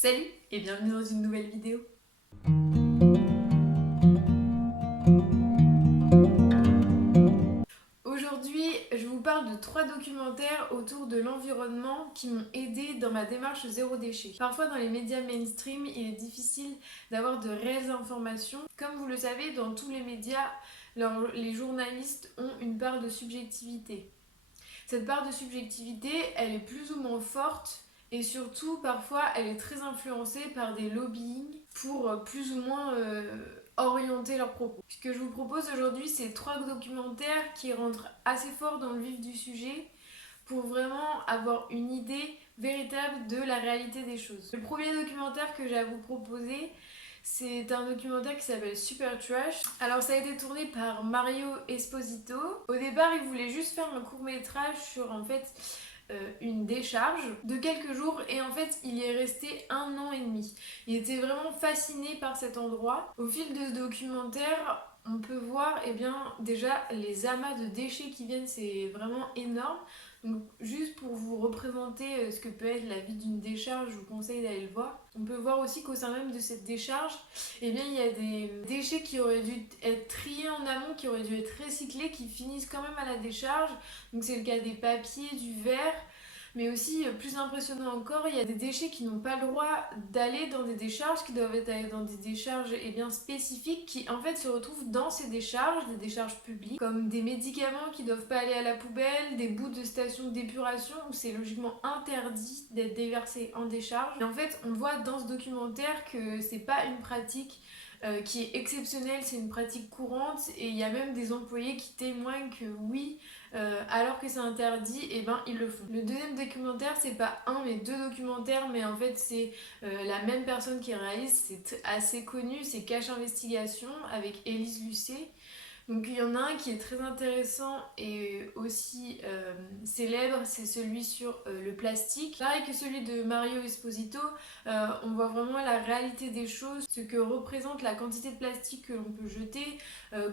Salut et bienvenue dans une nouvelle vidéo. Aujourd'hui, je vous parle de 3 documentaires autour de l'environnement qui m'ont aidé dans ma démarche zéro déchet. Parfois dans les médias mainstream, il est difficile d'avoir de réelles informations. Comme vous le savez, dans tous les médias, les journalistes ont une part de subjectivité. Cette part de subjectivité, elle est plus ou moins forte et surtout, parfois, elle est très influencée par des lobbying pour plus ou moins orienter leurs propos. Ce que je vous propose aujourd'hui, c'est 3 documentaires qui rentrent assez fort dans le vif du sujet pour vraiment avoir une idée véritable de la réalité des choses. Le premier documentaire que j'ai à vous proposer, c'est un documentaire qui s'appelle Super Trash. Alors ça a été tourné par Mario Esposito. Au départ, il voulait juste faire un court-métrage sur une décharge de quelques jours et en fait il y est resté 1 an et demi. Il était vraiment fasciné par cet endroit. Au fil de ce documentaire, on peut voir déjà les amas de déchets qui viennent, c'est vraiment énorme. Donc juste pour vous représenter ce que peut être la vie d'une décharge, je vous conseille d'aller le voir. On peut voir aussi qu'au sein même de cette décharge, il y a des déchets qui auraient dû être triés en amont, qui auraient dû être recyclés, qui finissent quand même à la décharge. Donc c'est le cas des papiers, du verre. Mais aussi, plus impressionnant encore, il y a des déchets qui n'ont pas le droit d'aller dans des décharges, qui doivent être allés dans des décharges spécifiques, qui en fait se retrouvent dans ces décharges, des décharges publiques, comme des médicaments qui ne doivent pas aller à la poubelle, des bouts de stations d'épuration où c'est logiquement interdit d'être déversé en décharge. Et en fait, on voit dans ce documentaire que c'est pas une pratique qui est exceptionnelle, c'est une pratique courante et il y a même des employés qui témoignent que oui, alors que c'est interdit, ils le font. Le deuxième documentaire, c'est pas un mais deux documentaires, mais en fait c'est la même personne qui réalise, c'est assez connu, c'est Cache Investigation avec Élise Lucet. Donc il y en a un qui est très intéressant et aussi célèbre, c'est celui sur le plastique. Pareil que celui de Mario Esposito, on voit vraiment la réalité des choses, ce que représente la quantité de plastique que l'on peut jeter,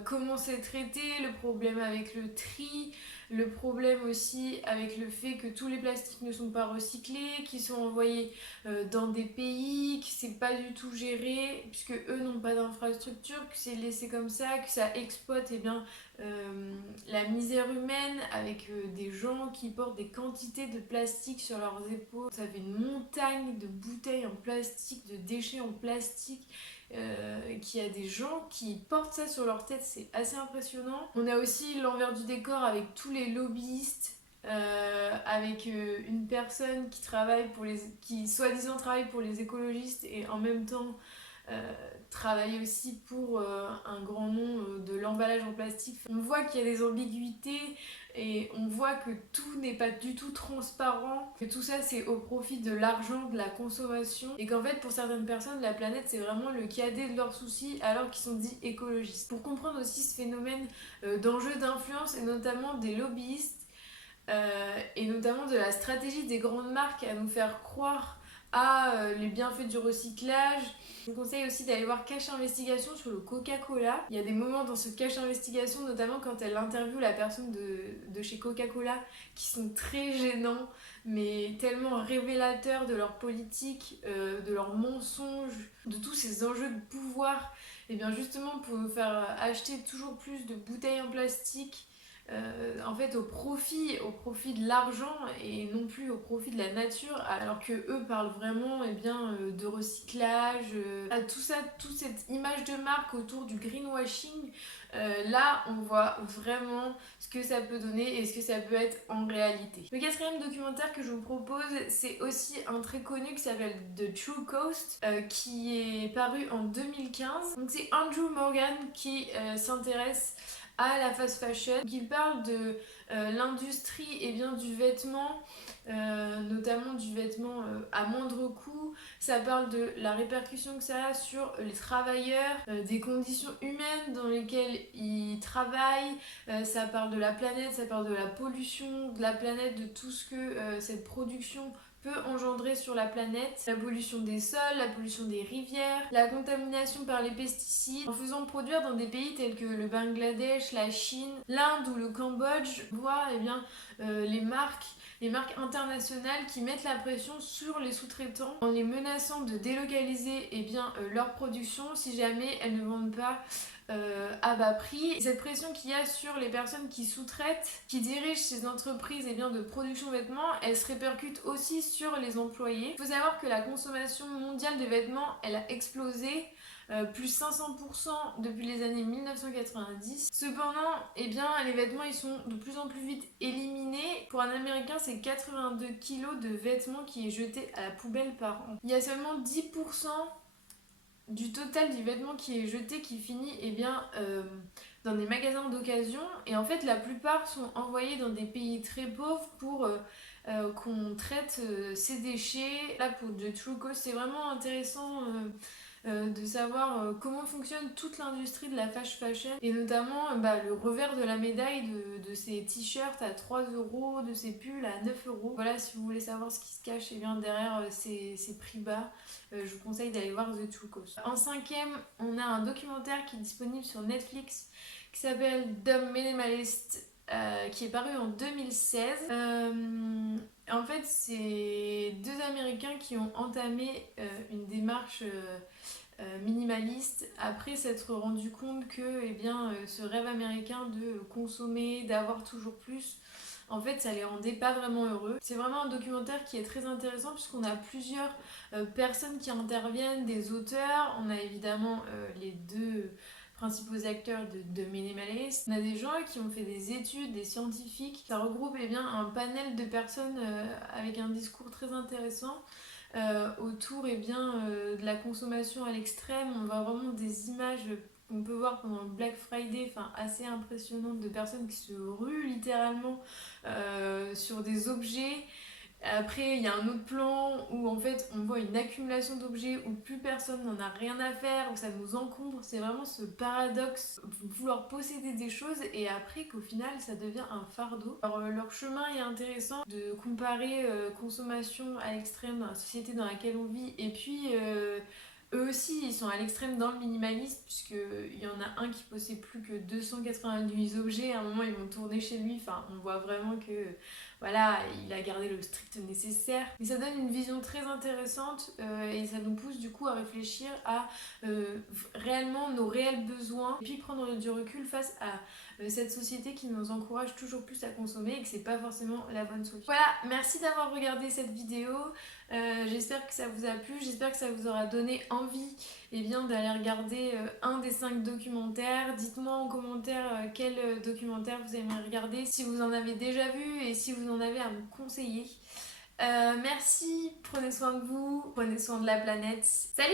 comment c'est traité, le problème avec le tri, le problème aussi avec le fait que tous les plastiques ne sont pas recyclés, qu'ils sont envoyés dans des pays, que c'est pas du tout géré, puisque eux n'ont pas d'infrastructure, que c'est laissé comme ça, que ça exploite la misère humaine avec des gens qui portent des quantités de plastique sur leurs épaules. Ça fait une montagne de bouteilles en plastique, de déchets en plastique. Qu'il y a des gens qui portent ça sur leur tête, c'est assez impressionnant. On a aussi l'envers du décor avec tous les lobbyistes, avec une personne qui soi-disant travaille pour les écologistes et en même temps travaille aussi pour un grand nom de l'emballage en plastique. On voit qu'il y a des ambiguïtés et on voit que tout n'est pas du tout transparent, que tout ça c'est au profit de l'argent, de la consommation et qu'en fait pour certaines personnes la planète c'est vraiment le cadet de leurs soucis alors qu'ils sont dits écologistes. Pour comprendre aussi ce phénomène d'enjeux d'influence et notamment des lobbyistes, et notamment de la stratégie des grandes marques à nous faire croire à les bienfaits du recyclage. Je vous conseille aussi d'aller voir Cache Investigation sur le Coca-Cola. Il y a des moments dans ce Cache Investigation, notamment quand elle interviewe la personne de chez Coca-Cola, qui sont très gênants, mais tellement révélateurs de leur politique, de leurs mensonges, de tous ces enjeux de pouvoir. Et bien justement pour nous faire acheter toujours plus de bouteilles en plastique, en fait au profit de l'argent et non plus au profit de la nature, alors que eux parlent vraiment de recyclage, à tout ça, toute cette image de marque autour du greenwashing. Là on voit vraiment ce que ça peut donner et ce que ça peut être en réalité. Le quatrième documentaire que je vous propose, c'est aussi un très connu qui s'appelle The True Cost, qui est paru en 2015. Donc c'est Andrew Morgan qui s'intéresse à la fast fashion. Il parle de l'industrie du vêtement, notamment du vêtement à moindre coût. Ça parle de la répercussion que ça a sur les travailleurs, des conditions humaines dans lesquelles ils travaillent. Ça parle de la planète, ça parle de la pollution de la planète, de tout ce que cette production peut engendrer sur la planète, la pollution des sols, la pollution des rivières, la contamination par les pesticides, en faisant produire dans des pays tels que le Bangladesh, la Chine, l'Inde ou le Cambodge, on voit les marques internationales qui mettent la pression sur les sous-traitants en les menaçant de délocaliser leur production si jamais elles ne vendent pas à bas prix. Et cette pression qu'il y a sur les personnes qui sous-traitent, qui dirigent ces entreprises de production de vêtements, elle se répercute aussi sur les employés. Il faut savoir que la consommation mondiale de vêtements, elle a explosé. Plus 500% depuis les années 1990. Cependant, les vêtements ils sont de plus en plus vite éliminés. Pour un Américain, c'est 82 kilos de vêtements qui est jeté à la poubelle par an. Il y a seulement 10% du total du vêtement qui est jeté qui finit dans des magasins d'occasion. Et en fait, la plupart sont envoyés dans des pays très pauvres pour qu'on traite ces déchets. Là, pour The True Cost, c'est vraiment intéressant de savoir comment fonctionne toute l'industrie de la fast fashion et notamment le revers de la médaille de ces t-shirts à 3 euros, de ces pulls à 9 euros. Voilà, si vous voulez savoir ce qui se cache derrière ces prix bas, je vous conseille d'aller voir The True Cost. En cinquième, on a un documentaire qui est disponible sur Netflix qui s'appelle The Minimalist, qui est paru en 2016. En fait, c'est deux Américains qui ont entamé une démarche minimaliste après s'être rendu compte que ce rêve américain de consommer, d'avoir toujours plus, en fait ça les rendait pas vraiment heureux. C'est vraiment un documentaire qui est très intéressant puisqu'on a plusieurs personnes qui interviennent, des auteurs, on a évidemment les deux principaux acteurs de Minimalist. On a des gens qui ont fait des études, des scientifiques. Ça regroupe un panel de personnes avec un discours très intéressant autour de la consommation à l'extrême. On voit vraiment des images qu'on peut voir pendant le Black Friday, assez impressionnantes, de personnes qui se ruent littéralement sur des objets. Après, il y a un autre plan où en fait on voit une accumulation d'objets où plus personne n'en a rien à faire, où ça nous encombre. C'est vraiment ce paradoxe de vouloir posséder des choses et après qu'au final ça devient un fardeau. Alors leur chemin est intéressant de comparer consommation à l'extrême dans la société dans laquelle on vit et puis eux aussi ils sont à l'extrême dans le minimalisme puisqu'il y en a un qui possède plus que 298 objets. À un moment ils vont tourner chez lui, on voit vraiment que voilà, il a gardé le strict nécessaire. Mais ça donne une vision très intéressante et ça nous pousse du coup à réfléchir à réellement nos réels besoins et puis prendre du recul face à cette société qui nous encourage toujours plus à consommer et que c'est pas forcément la bonne solution. Voilà, merci d'avoir regardé cette vidéo. J'espère que ça vous a plu, j'espère que ça vous aura donné envie d'aller regarder un des 5 documentaires. Dites-moi en commentaire quel documentaire vous aimeriez regarder, si vous en avez déjà vu et si vous en avez à me conseiller. Merci, prenez soin de vous, prenez soin de la planète. Salut!